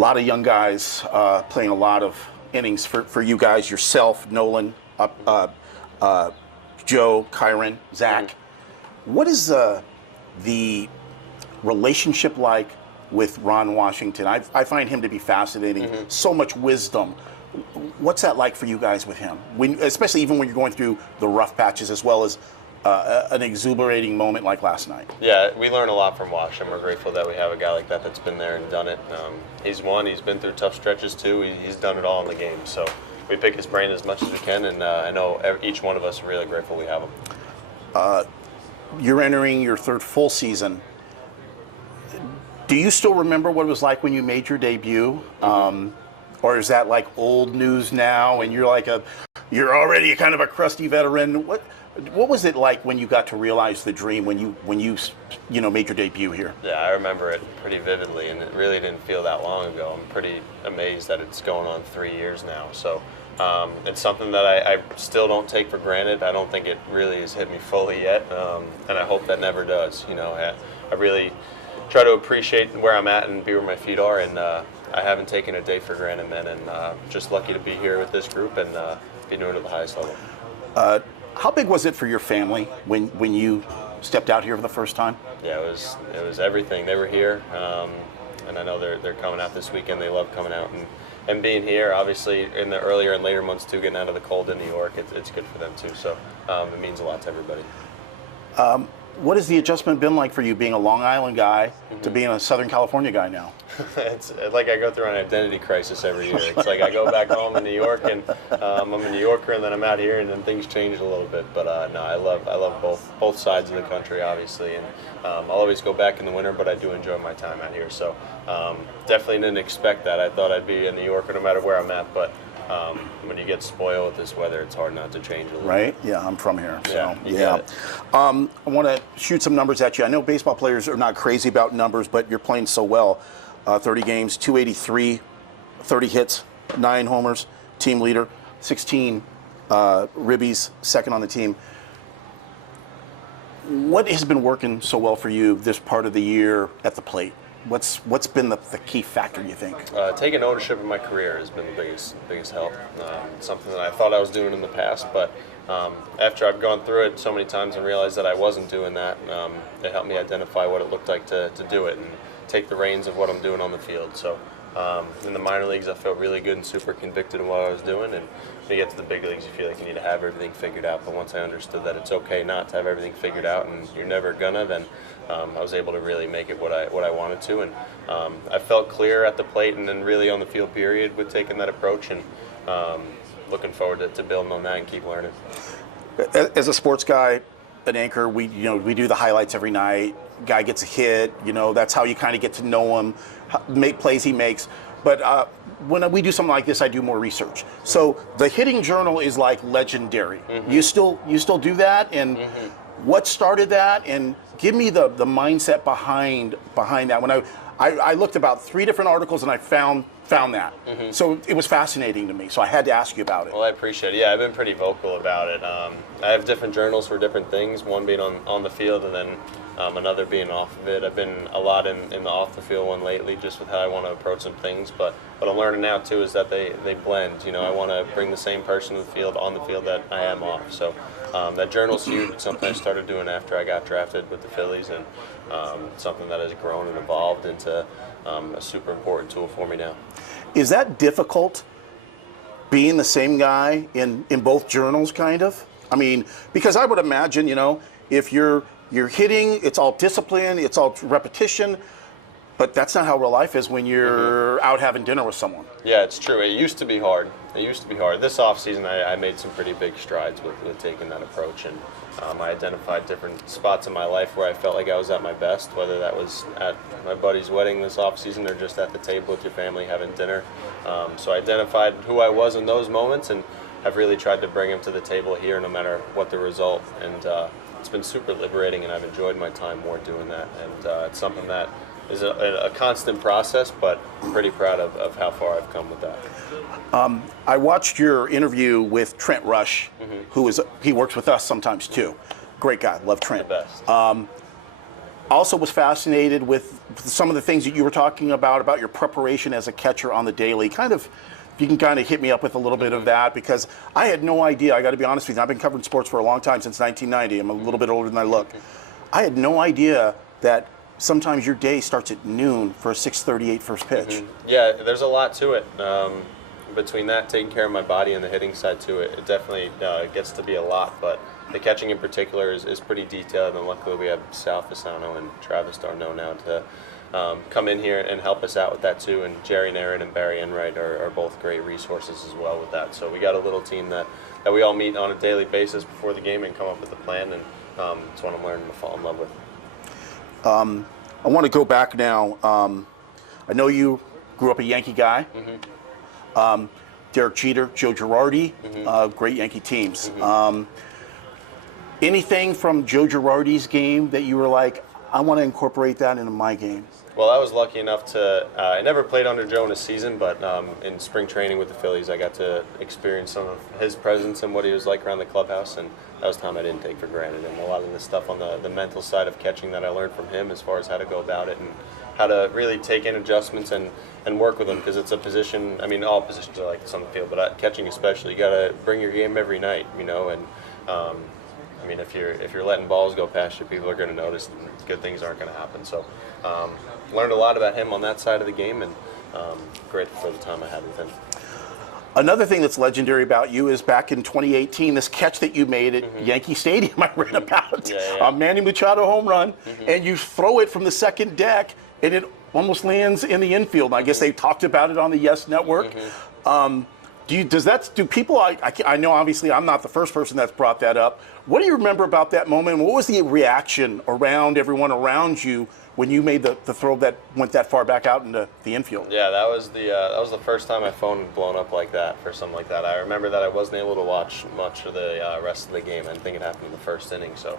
A lot of young guys playing a lot of innings for you guys, yourself, Nolan, Joe, Kyron, Zach. What is the relationship like with Ron Washington? I find him to be fascinating. So much wisdom. What's that like for you guys with him? Especially even when you're going through the rough patches as well as an exuberating moment like last night. Yeah, we learn a lot from Wash, and we're grateful that we have a guy like that that's been there and done it. He's been through tough stretches too. He's done it all in the game. So we pick his brain as much as we can, and I know each one of us are really grateful we have him. You're entering your third full season. Do you still remember what it was like when you made your debut? Or is that like old news now and you're already kind of a crusty veteran? What was it like when you got to realize the dream when you made your debut here? Yeah, I remember it pretty vividly, and it really didn't feel that long ago. I'm pretty amazed that it's going on 3 years now. So it's something that I still don't take for granted. I don't think it really has hit me fully yet, and I hope that never does. I really try to appreciate where I'm at and be where my feet are, and I haven't taken a day for granted, man, and just lucky to be here with this group and be doing it at the highest level. How big was it for your family when you stepped out here for the first time? Yeah, it was everything. They were here, and I know they're coming out this weekend. They love coming out and being here. Obviously, in the earlier and later months too, getting out of the cold in New York, it's good for them too. So it means a lot to everybody. What has the adjustment been like for you, being a Long Island guy to being a Southern California guy now? It's like I go through an identity crisis every year. It's like I go back home in New York, and I'm a New Yorker, and then I'm out here, and then things change a little bit. But no, I love both sides of the country, obviously, and I'll always go back in the winter, but I do enjoy my time out here. So definitely didn't expect that. I thought I'd be a New Yorker no matter where I'm at, but when you get spoiled with this weather, it's hard not to change a little. Right? Yeah, I'm from here. So, yeah. I want to shoot some numbers at you. I know baseball players are not crazy about numbers, but you're playing so well. 30 games, 283, 30 hits, 9 homers, team leader, 16 ribbies, second on the team. What has been working so well for you this part of the year at the plate? What's been the key factor, you think? Taking ownership of my career has been the biggest help. Something that I thought I was doing in the past, but after I've gone through it so many times and realized that I wasn't doing that, it helped me identify what it looked like to do it and take the reins of what I'm doing on the field. So in the minor leagues, I felt really good and super convicted in what I was doing, and when you get to the big leagues, you feel like you need to have everything figured out. But once I understood that it's okay not to have everything figured out, and you're never gonna, then I was able to really make it what I wanted to, and I felt clear at the plate and then really on the field period with taking that approach, and looking forward to building on that and keep learning. As a sports guy, an anchor, we do the highlights every night. Guy gets a hit, that's how you kind of get to know him, make plays he makes. But when we do something like this, I do more research. So the hitting journal is like legendary. You still do that, and what started that? And give me the mindset behind that. When I looked about 3 different articles and I found that. So it was fascinating to me. So I had to ask you about it. Well, I appreciate it. Yeah, I've been pretty vocal about it. I have different journals for different things. One being on the field, and then another being off of it. I've been a lot in the off the field one lately, just with how I want to approach some things. But what I'm learning now too is that they blend. I want to bring the same person to the field on the field that I am off. So that journal's huge. It's something I started doing after I got drafted with the Phillies, and something that has grown and evolved into a super important tool for me now. Is that difficult, being the same guy in both journals, kind of? I mean, because I would imagine, if you're hitting, it's all discipline, it's all repetition, but that's not how real life is when you're out having dinner with someone. Yeah, it's true. It used to be hard. This offseason, I made some pretty big strides with taking that approach, and I identified different spots in my life where I felt like I was at my best, whether that was at my buddy's wedding this offseason or just at the table with your family having dinner. So I identified who I was in those moments, and I've really tried to bring him to the table here no matter what the result. And it's been super liberating, and I've enjoyed my time more doing that. And it's something that is a constant process, but I'm pretty proud of how far I've come with that. I watched your interview with Trent Rush, he works with us sometimes too. Great guy, love Trent. The best. also was fascinated with some of the things that you were talking about your preparation as a catcher on the daily. If you can kind of hit me up with a little bit of that, because I had no idea. I got to be honest with you. I've been covering sports for a long time, since 1990. I'm a little bit older than I look. I had no idea that sometimes your day starts at noon for a 6:38 first pitch. Yeah, there's a lot to it. Between that, taking care of my body, and the hitting side to it, it definitely gets to be a lot. But the catching in particular is pretty detailed, and luckily we have Sal Fasano and Travis Darno now to come in here and help us out with that too. And Jerry Narrett and Barry Enright are both great resources as well with that. So we got a little team that we all meet on a daily basis before the game and come up with a plan, and it's what I'm learning to fall in love with. I want to go back now. I know you grew up a Yankee guy. Derek Jeter, Joe Girardi, great Yankee teams. Anything from Joe Girardi's game that you were like, I want to incorporate that into my game? Well, I was lucky enough to, I never played under Joe in a season, but in spring training with the Phillies, I got to experience some of his presence and what he was like around the clubhouse, and that was time I didn't take for granted. And a lot of the stuff on the mental side of catching that I learned from him, as far as how to go about it and how to really take in adjustments and work with them, because it's a position, I mean, all positions are like this on the field, but catching especially, you got to bring your game every night, and I mean, if you're letting balls go past you, people are going to notice, and good things aren't going to happen. So learned a lot about him on that side of the game, and grateful for the time I had with him. Another thing that's legendary about you is back in 2018, this catch that you made at Yankee Stadium, I read about, a Manny Machado home run, and you throw it from the second deck, and it almost lands in the infield. I guess they talked about it on the Yes Network. Do people, I know obviously I'm not the first person that's brought that up. What do you remember about that moment? What was the reaction around everyone around you when you made the throw that went that far back out into the infield? Yeah, that was the first time my phone had blown up like that for something like that. I remember that I wasn't able to watch much of the rest of the game. I think it happened in the first inning. So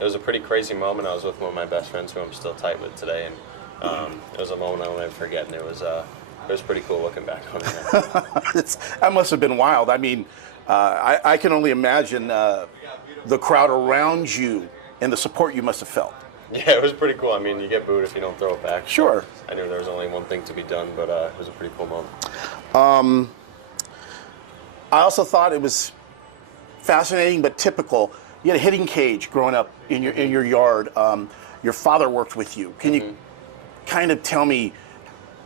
it was a pretty crazy moment. I was with one of my best friends who I'm still tight with today, and it was a moment I'll never forget. And it was pretty cool looking back on it. That must have been wild. I mean, I can only imagine the crowd around you and the support you must have felt. Yeah, it was pretty cool. I mean, you get booed if you don't throw it back. Sure. So I knew there was only one thing to be done, but it was a pretty cool moment. I also thought it was fascinating but typical. You had a hitting cage growing up in your yard. Your father worked with you. Can you kind of tell me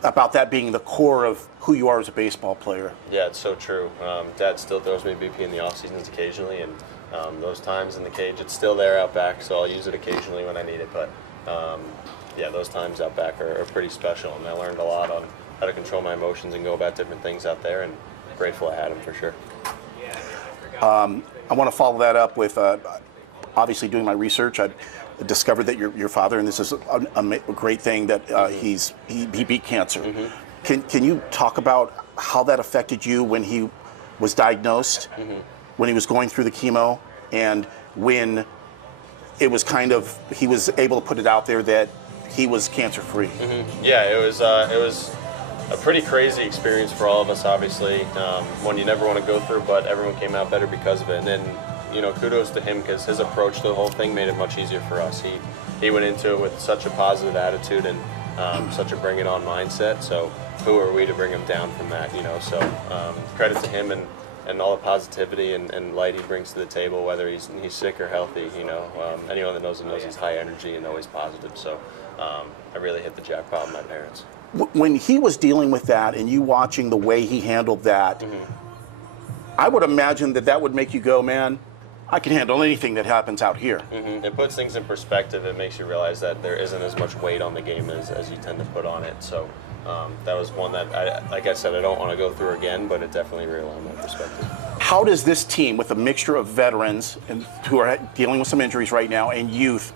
about that being the core of who you are as a baseball player? Yeah, it's so true. Dad still throws me BP in the off seasons occasionally, and those times in the cage, it's still there out back, so I'll use it occasionally when I need it. But yeah, those times out back are pretty special, and I learned a lot on how to control my emotions and go about different things out there, and grateful I had them for sure. I want to follow that up with obviously doing my research. I discovered that your father, and this is a great thing, that he beat cancer. Can you talk about how that affected you when he was diagnosed, when he was going through the chemo, and when it was he was able to put it out there that he was cancer free? Yeah, it was a pretty crazy experience for all of us, obviously, one you never want to go through, but everyone came out better because of it. And then, kudos to him, because his approach to the whole thing made it much easier for us. He went into it with such a positive attitude and such a bring it on mindset. So who are we to bring him down from that? So credit to him and all the positivity and light he brings to the table, whether he's sick or healthy. Anyone that knows him knows he's high energy and always positive. So I really hit the jackpot with my parents. When he was dealing with that and you watching the way he handled that, I would imagine that would make you go, man, I can handle anything that happens out here. It puts things in perspective. It makes you realize that there isn't as much weight on the game as you tend to put on it. So that was one that, like I said, I don't want to go through again, but it definitely realigned my perspective. How does this team, with a mixture of veterans and who are dealing with some injuries right now and youth,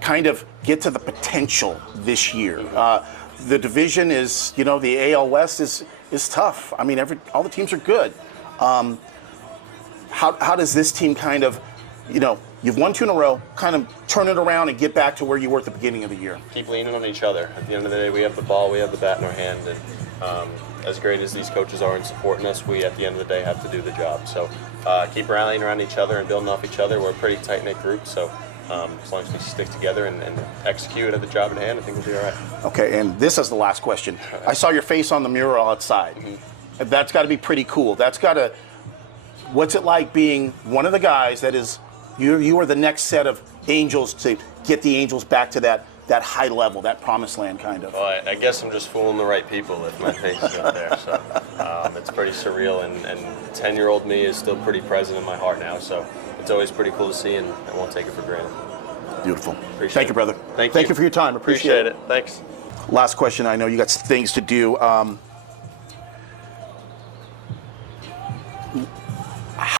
kind of get to the potential this year? The division is, the AL West is tough. I mean, all the teams are good. How does this team kind of, you've won 2 in a row, kind of turn it around and get back to where you were at the beginning of the year? Keep leaning on each other. At the end of the day, we have the ball, we have the bat in our hand, and as great as these coaches are in supporting us, we, at the end of the day, have to do the job. So keep rallying around each other and building off each other. We're a pretty tight-knit group, so As long as we stick together and execute at the job at hand, I think we'll be all right. Okay, and this is the last question. I saw your face on the mural outside. That's got to be pretty cool. What's it like being one of the guys that is, you are the next set of Angels to get the Angels back to that high level, that promised land kind of? Well, I guess I'm just fooling the right people if my face is up there. So it's pretty surreal, and 10-year-old me is still pretty present in my heart now. So it's always pretty cool to see, and I won't take it for granted. Beautiful. Appreciate Thank it. you, brother. Thank you for your time. Appreciate it. Thanks. Last question. I know you got things to do.